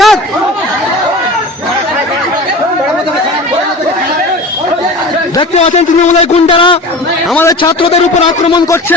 থাক দেখতে পাচ্ছেন তৃণমূলের গুন্ডারা? আমাদের ছাত্রদের উপর আক্রমণ করছে।